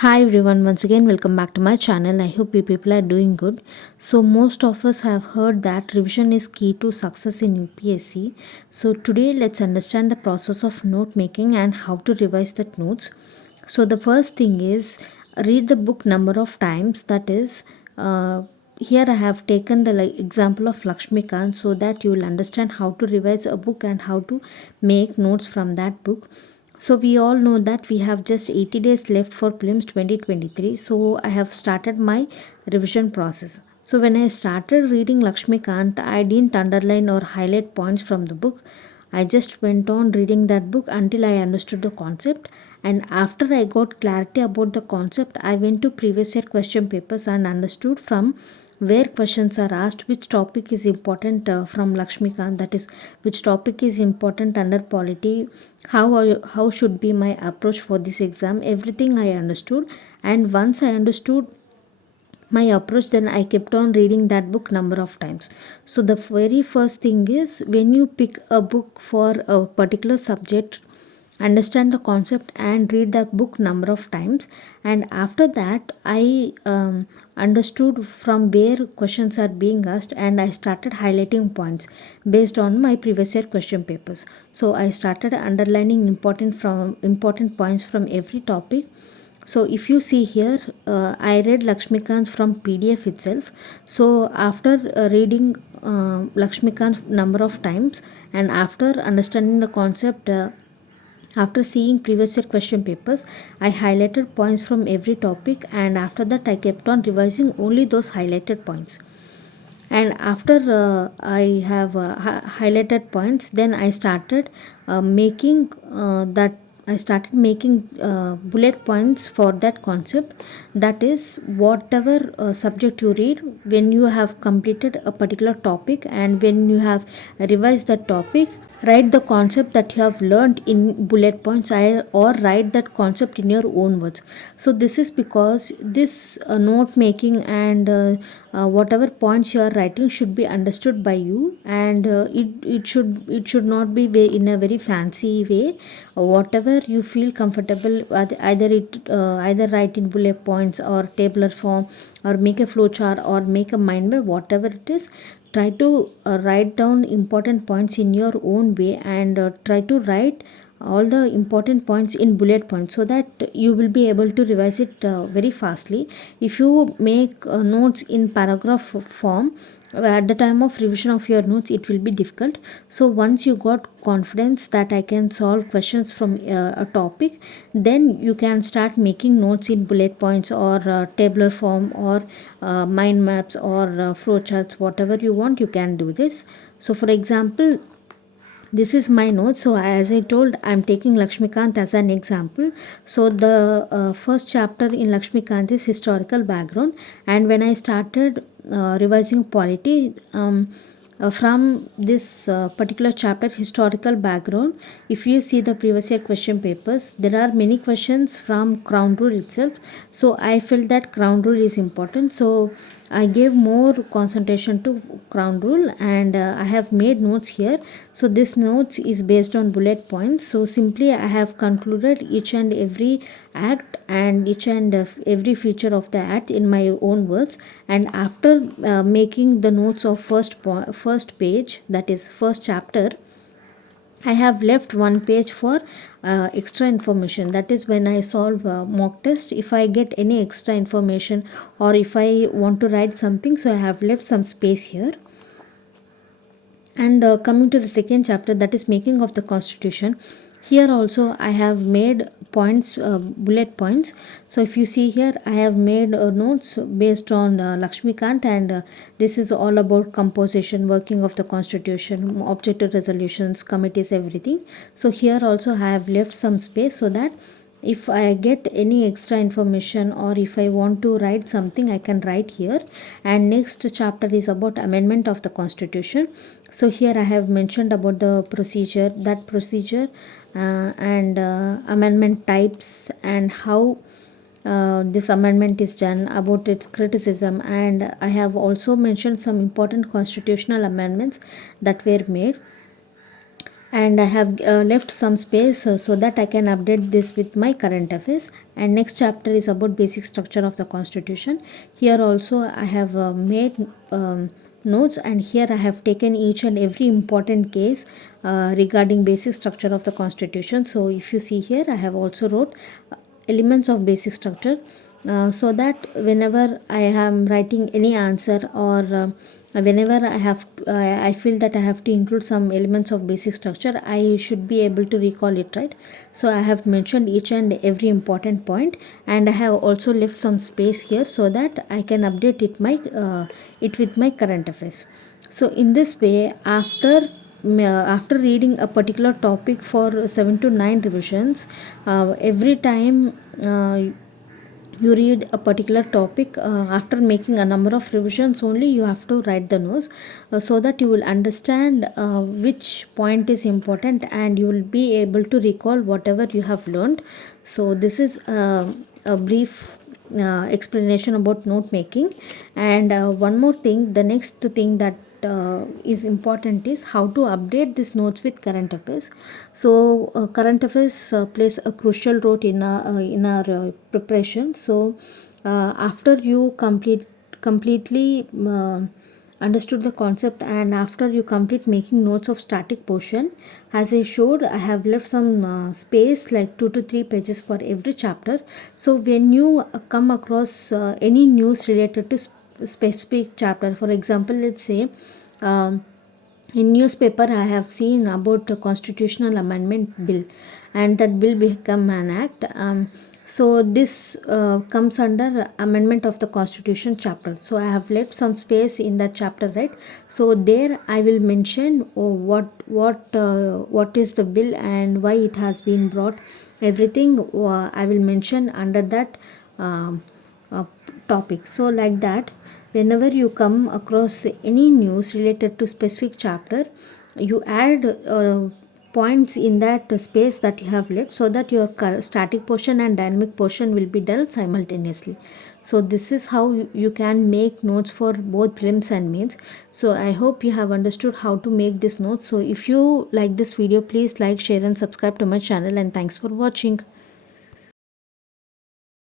Hi everyone, once again welcome back to my channel. I hope you people are doing good. So most of us have heard that revision is key to success in UPSC. So today let's understand the process of note making and how to revise that notes. So the first thing is read the book number of times. That is here I have taken the example of Lakshmikant so that you will understand how to revise a book and how to make notes from that book. So we all know that we have just 80 days left for prelims 2023. So I have started my revision process. So when I started reading Lakshmikant, I didn't underline or highlight points from the book. I just went on reading that book until I understood the concept. And after I got clarity about the concept, I went to previous year question papers and understood from where questions are asked which topic is important from Lakshmikant, that is which topic is important under polity, how should be my approach for this exam. Everything I understood, and once I understood my approach, then I kept on reading that book number of times. So the very first thing is, when you pick a book for a particular subject, understand the concept and read that book number of times. And after that I understood from where questions are being asked, and I started highlighting points based on my previous year question papers. So I started underlining important points from every topic. So if you see here, I read Lakshmikant from PDF itself. So after reading Lakshmikant number of times, and after understanding the concept, after seeing previous year question papers, I highlighted points from every topic, and after that I kept on revising only those highlighted points. And after I have highlighted points, then I started making that I started making bullet points for that concept. That is, whatever subject you read, when you have completed a particular topic and when you have revised that topic, write the concept that you have learned in bullet points, or write that concept in your own words. So this is because this note making and whatever points you are writing should be understood by you, and it should not be in a very fancy way. Whatever you feel comfortable, either write in bullet points or tabular form, or make a flowchart or make a mind map, whatever it is. Try to write down important points in your own way, and try to write all the important points in bullet points so that you will be able to revise it very fastly. If you make notes in paragraph form, at the time of revision of your notes it will be difficult. So once you got confidence that I can solve questions from a topic, then you can start making notes in bullet points or tabular form, or mind maps, or flowcharts, whatever you want, you can do this. So for example, this is my note. So as I told, I'm taking Lakshmikant as an example. So the first chapter in Lakshmikant is historical background, and when I started revising polity, from this particular chapter, historical background, if you see the previous year question papers, there are many questions from crown rule itself. So I felt that crown rule is important, so I gave more concentration to crown rule, and I have made notes here. So this notes is based on bullet points. So simply I have concluded each and every act and each and every feature of the act in my own words. And after making the notes of first page, that is first chapter, I have left one page for extra information. That is, when I solve mock test, if I get any extra information or if I want to write something, so I have left some space here. And coming to the second chapter, that is making of the constitution, here also I have made points, bullet points. So if you see here, I have made notes based on Lakshmikant, and this is all about composition, working of the constitution, objective resolutions, committees, everything. So here also I have left some space so that if I get any extra information or if I want to write something, I can write here. And next chapter is about amendment of the constitution. So here I have mentioned about the procedure, that procedure, and amendment types, and how this amendment is done, about its criticism. And I have also mentioned some important constitutional amendments that were made. and I have left some space so that I can update this with my current affairs. And next chapter is about basic structure of the constitution. Here also I have made notes, and here I have taken each and every important case regarding basic structure of the constitution. So if you see here, I have also wrote elements of basic structure, so that whenever I am writing any answer, or whenever I feel that I have to include some elements of basic structure, I should be able to recall it, right? So I have mentioned each and every important point, and I have also left some space here so that I can update it with my current affairs. So in this way, after reading a particular topic for 7 to 9 revisions, every time you read a particular topic, after making a number of revisions only, you have to write the notes, so that you will understand which point is important, and you will be able to recall whatever you have learned. So this is a brief explanation about note making. And one more thing, the next thing that is important is how to update these notes with current affairs. So current affairs plays a crucial role in our preparation. So after you completely understood the concept, and after you complete making notes of static portion, as I showed, I have left some space like 2 to 3 pages for every chapter. So when you come across any news related to specific chapter, for example, let's say um, in newspaper I have seen about a constitutional amendment bill, and that bill become an act. So this comes under amendment of the constitution chapter, so I have left some space in that chapter, right? So there I will mention what is the bill and why it has been brought. Everything I will mention under that uh, topic. So like that, whenever you come across any news related to specific chapter, you add points in that space that you have left, so that your static portion and dynamic portion will be done simultaneously. So this is how you can make notes for both prelims and mains. So I hope you have understood how to make this note. So if you like this video, please like, share and subscribe to my channel, and thanks for watching.